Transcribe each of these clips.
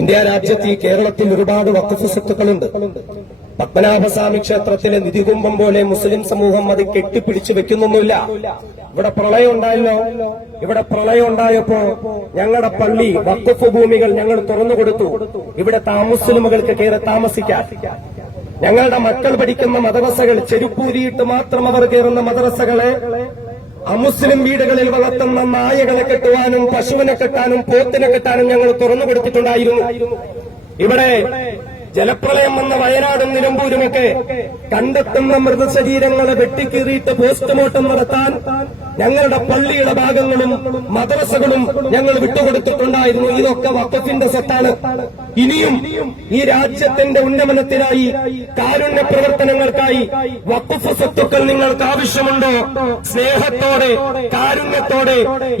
India രാജ്യത്ത് ഈ കേരളത്തിൽ ഒരുപാട് വഖഫ് സ്വത്തുക്കളുണ്ട്. പത്മനാഭസ്വാമി ക്ഷേത്രത്തിലെ നിധികുംഭം പോലെ മുസ്ലിം സമൂഹം അത് കെട്ടിപ്പിടിച്ചു വെക്കുന്നൊന്നുമില്ല. ഇവിടെ പ്രളയം ഉണ്ടായല്ലോ. ഇവിടെ പ്രളയം ഉണ്ടായപ്പോ ഞങ്ങളുടെ പള്ളി വഖഫ് ഭൂമികൾ ഞങ്ങൾ തുറന്നുകൊടുത്തു. ഇവിടെ മുസ്ലിമുകൾക്ക് കയറി താമസിക്കാൻ. ഞങ്ങളുടെ മക്കൾ പഠിക്കുന്ന മദ്രസകൾ, ചെരുപ്പൂരിയിട്ട് മാത്രം അവർ കയറുന്ന മദ്രസകളെ അമുസ്ലിം വീടുകളിൽ വളർത്തുന്ന നായകളെ കെട്ടുവാനും പശുവിനെ കെട്ടാനും പോത്തിനെ കെട്ടാനും ഞങ്ങൾ തുറന്നു കൊടുത്തിട്ടുണ്ടായിരുന്നു. ഇവിടെ ജലപ്രളയം വന്ന വയനാടും നിലമ്പൂരുമൊക്കെ കണ്ടെത്തുന്ന മൃതശരീരങ്ങളെ വെട്ടിക്കീറിയിട്ട് പോസ്റ്റ്മോർട്ടം നടത്താൻ ഞങ്ങളുടെ പള്ളിയുടെ ഭാഗങ്ങളും മദ്രസകളും ഞങ്ങൾ വിട്ടുകൊടുത്തിട്ടുണ്ടായിരുന്നു. ഇതൊക്കെ വഖഫിന്റെ സ്വത്താണ്. ഇനിയും ഈ രാജ്യത്തിന്റെ ഉന്നമനത്തിനായി, കാരുണ്യ പ്രവർത്തനങ്ങൾക്കായി വഖഫ് സ്വത്തുക്കൾ നിങ്ങൾക്ക് ആവശ്യമുണ്ടോ? സ്നേഹത്തോടെ, കാരുണ്യത്തോടെ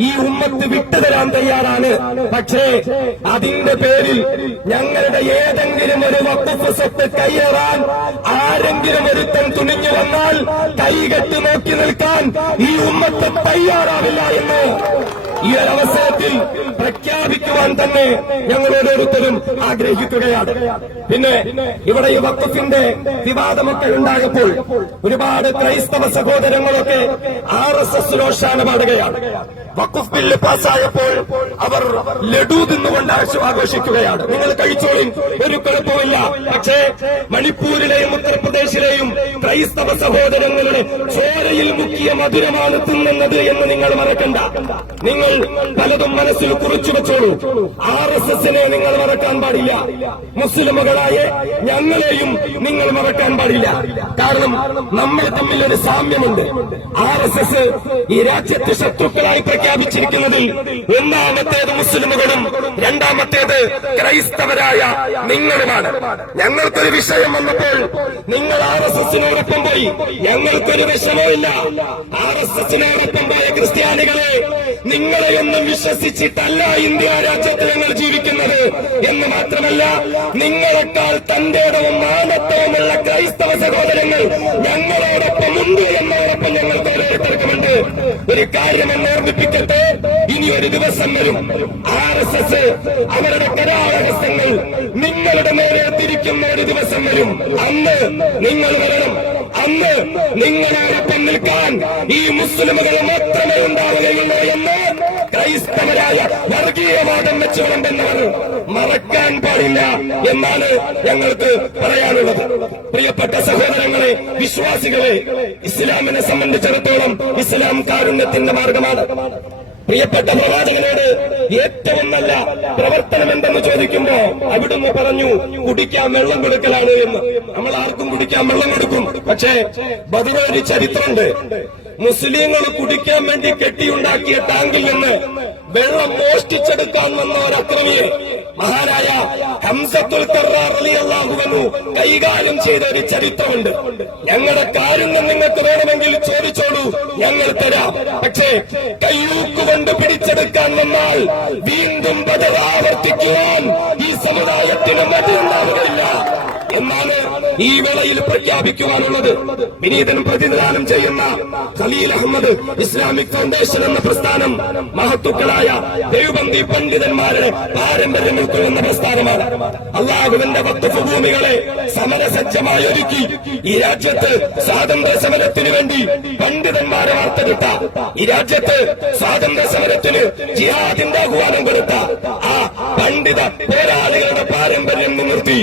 ഈ ഉമ്മത്ത് വിട്ടുതരാൻ തയ്യാറാണ്. പക്ഷേ അതിന്റെ പേരിൽ ഞങ്ങളുടെ ഏതെങ്കിലും ഒരു വഖഫ് സ്വത്ത് കയ്യേറാൻ ആരെങ്കിലും ഒരുത്തൻ തുനിഞ്ഞു വന്നാൽ കൈകെട്ടി നോക്കി നിൽക്കാൻ ഈ ഉമ്മത്ത് തയ്യാറാവില്ല എന്ന് ഈ ഒരവസരത്തിൽ പ്രഖ്യാപിക്കുവാൻ തന്നെ ഞങ്ങൾ ഓരോരുത്തരും ആഗ്രഹിക്കുകയാണ്. പിന്നെ ഇവിടെ ഈ വഖഫിന്റെ വിവാദമൊക്കെ ഉണ്ടായപ്പോൾ ഒരുപാട് ക്രൈസ്തവ സഹോദരങ്ങളൊക്കെ RSS രോഷാന പാടുകയാണ്. വഖഫ് ബില്ല് പാസ്സായപ്പോൾ അവർ ലഡു തിന്നുകൊണ്ട് ആഘോഷിക്കുകയാണ്. നിങ്ങൾ കഴിച്ചോളും, ഒരു കുഴപ്പമില്ല. പക്ഷേ മണിപ്പൂരിലെയും ഉത്തർപ്രദേശിലെയും ക്രൈസ്തവ സഹോദരങ്ങളുടെ ചോരയിൽ മുക്കിയ മധുരമാണ് തിന്നുന്നത് എന്ന് നിങ്ങൾ മറക്കണ്ട. നിങ്ങൾ പലതും മനസ്സിൽ കുറിച്ചു വെച്ചോളൂ. RSSനെ നിങ്ങൾ മറക്കാൻ പാടില്ല. മുസ്ലിമുകളായ ഞങ്ങളെയും നിങ്ങൾ മറക്കാൻ പാടില്ല. കാരണം നമ്മൾ തമ്മിൽ ഒരു സാമ്യമുണ്ട്. RSS ഈ രാജ്യത്തെ ശത്രുക്കളായി പ്രഖ്യാപിച്ചിരിക്കുന്നതിൽ ഒന്നാമത്തേത് മുസ്ലിമുകളും രണ്ടാമത്തേത് ക്രൈസ്തവരായ നിങ്ങളുമാണ്. ഞങ്ങൾക്കൊരു വിഷയം വന്നപ്പോൾ നിങ്ങൾ RSSനോടൊപ്പം പോയി. ഞങ്ങൾക്കൊരു വിഷമമില്ല. RSSനോടൊപ്പം പോയ ക്രിസ്ത്യാനികളെ, നിങ്ങളെയൊന്നും വിശ്വസിച്ചിട്ടല്ല ഇന്ത്യ രാജ്യത്ത് ഞങ്ങൾ ജീവിക്കുന്നത് എന്ന് മാത്രമല്ല, നിങ്ങളെക്കാൾ തന്റേടവും മാനത്വവുമുള്ള ക്രൈസ്തവ സഹോദരങ്ങൾ ഞങ്ങളോടൊപ്പം ഉണ്ട് എന്നോടൊപ്പം ഞങ്ങൾക്ക് ഓരോരുത്തർക്കുമുണ്ട്. ഒരു കാര്യം എന്നെ ഓർമ്മിപ്പിക്കട്ടെ, ഇനി ഒരു ദിവസം വരും RSS അവരുടെ കരാരഹസ്യങ്ങൾ നിങ്ങളുടെ നേരെ തിരിക്കുന്ന ഒരു ദിവസം വരും. അന്ന് നിങ്ങൾ വരണം. അന്ന് നിങ്ങളോടൊപ്പം നിൽക്കാൻ ഈ മുസ്ലിമുകൾ മാത്രമേ ഉണ്ടാവുകയുള്ളൂ എന്ന് ക്രൈസ്തവരായ വർഗീയവാദം വെച്ച് വിളമ്പുന്നവർ മറക്കാൻ പാടില്ല എന്നാണ് ഞങ്ങൾക്ക് പറയാനുള്ളത്. പ്രിയപ്പെട്ട സഹോദരങ്ങളെ, വിശ്വാസികളെ, ഇസ്ലാമിനെ സംബന്ധിച്ചിടത്തോളം ഇസ്ലാം കാരുണ്യത്തിന്റെ മാർഗമാണ്. പ്രിയപ്പെട്ട പ്രവാചകനോട് ഏറ്റവും നല്ല പ്രവർത്തനം എന്തെന്ന് ചോദിക്കുമ്പോ അവിടുന്ന് പറഞ്ഞു കുടിക്കാൻ വെള്ളം കൊടുക്കലാണ് എന്ന്. നമ്മൾ ആർക്കും കുടിക്കാൻ വെള്ളം കൊടുക്കും. പക്ഷേ ബദറൊരു ചരിത്രമുണ്ട്. മുസ്ലിങ്ങൾ കുടിക്കാൻ വേണ്ടി കെട്ടിയുണ്ടാക്കിയ ടാങ്കിൽ നിന്ന് വെള്ളം മോഷ്ടിച്ചെടുക്കാൻ വന്ന ഒരു അക്രമിയെ മഹാനായ ഹംസത്തുൽ ഖർറാർ റളിയല്ലാഹു അൻഹു കൈകാര്യം ചെയ്ത ഒരു ചരിത്രമുണ്ട്. ഞങ്ങളുടെ കാരുണ്യം നിങ്ങൾക്ക് വേണമെങ്കിൽ ചോദിച്ചോളൂ, ഞങ്ങൾ തരാം. പക്ഷേ കയ്യൂക്കുകൊണ്ട് പിടിച്ചെടുക്കാൻ വന്നാൽ വീണ്ടും ബദർ ആവർത്തിക്കുവാൻ ഈ സമുദായത്തിന് മതിയുണ്ടാവുകയില്ല എന്നാണ് ഈ വേളയിൽ പ്രഖ്യാപിക്കുവാനുള്ളത്. വിനീതൻ പ്രതിനിധാനം ചെയ്യുന്ന ഖലീൽ അഹമ്മദ് ഇസ്ലാമിക് ഫൗണ്ടേഷൻ എന്ന പ്രസ്ഥാനം മഹത്തുക്കളായ ദേവബന്ദി പണ്ഡിതന്മാരുടെ പാരമ്പര്യം ഉൾക്കൊള്ളുന്ന പ്രസ്ഥാനമാണ്. അള്ളാഹുവിന്റെ വഖഫ് ഭൂമികളെ സമരസജ്ജമായി ഒരുക്കി ഈ രാജ്യത്ത് സ്വാതന്ത്ര്യ സമരത്തിന് വേണ്ടി പണ്ഡിതന്മാരെ വാർത്തെടുത്ത, ഈ രാജ്യത്ത് സ്വാതന്ത്ര്യ സമരത്തിന് ജിഹാദിന്റെ ആഹ്വാനം കൊടുത്ത ആ പണ്ഡിത പോരാളികളുടെ പാരമ്പര്യം മുൻനിർത്തി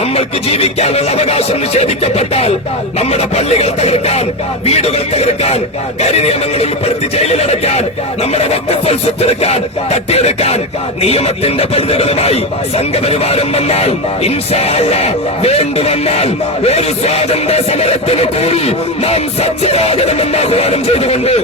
നമ്മൾക്ക് ജീവിക്കാനുള്ള അവകാശം നിഷേധിക്കപ്പെട്ടാൽ നമ്മുടെ പള്ളികൾ തകർക്കാൻ, വീടുകൾ തകർക്കാൻ, കരിനിയമങ്ങൾ ഉൾപ്പെടുത്തി ജയിലിലടയ്ക്കാൻ, നമ്മുടെ വഖഫ് സ്വത്തെടുക്കാൻ, തട്ടിയെടുക്കാൻ നിയമത്തിന്റെ പരിധികളുമായി സംഘപരിവാരം വന്നാൽ ഇൻഷാ അല്ലാഹ് വേണ്ടുവന്നാൽ ഒരു സ്വാതന്ത്ര്യ സമരത്തിന് കൂടി നാം സജ്ജരാകണമെന്ന് ആഹ്വാനം ചെയ്തുകൊണ്ട്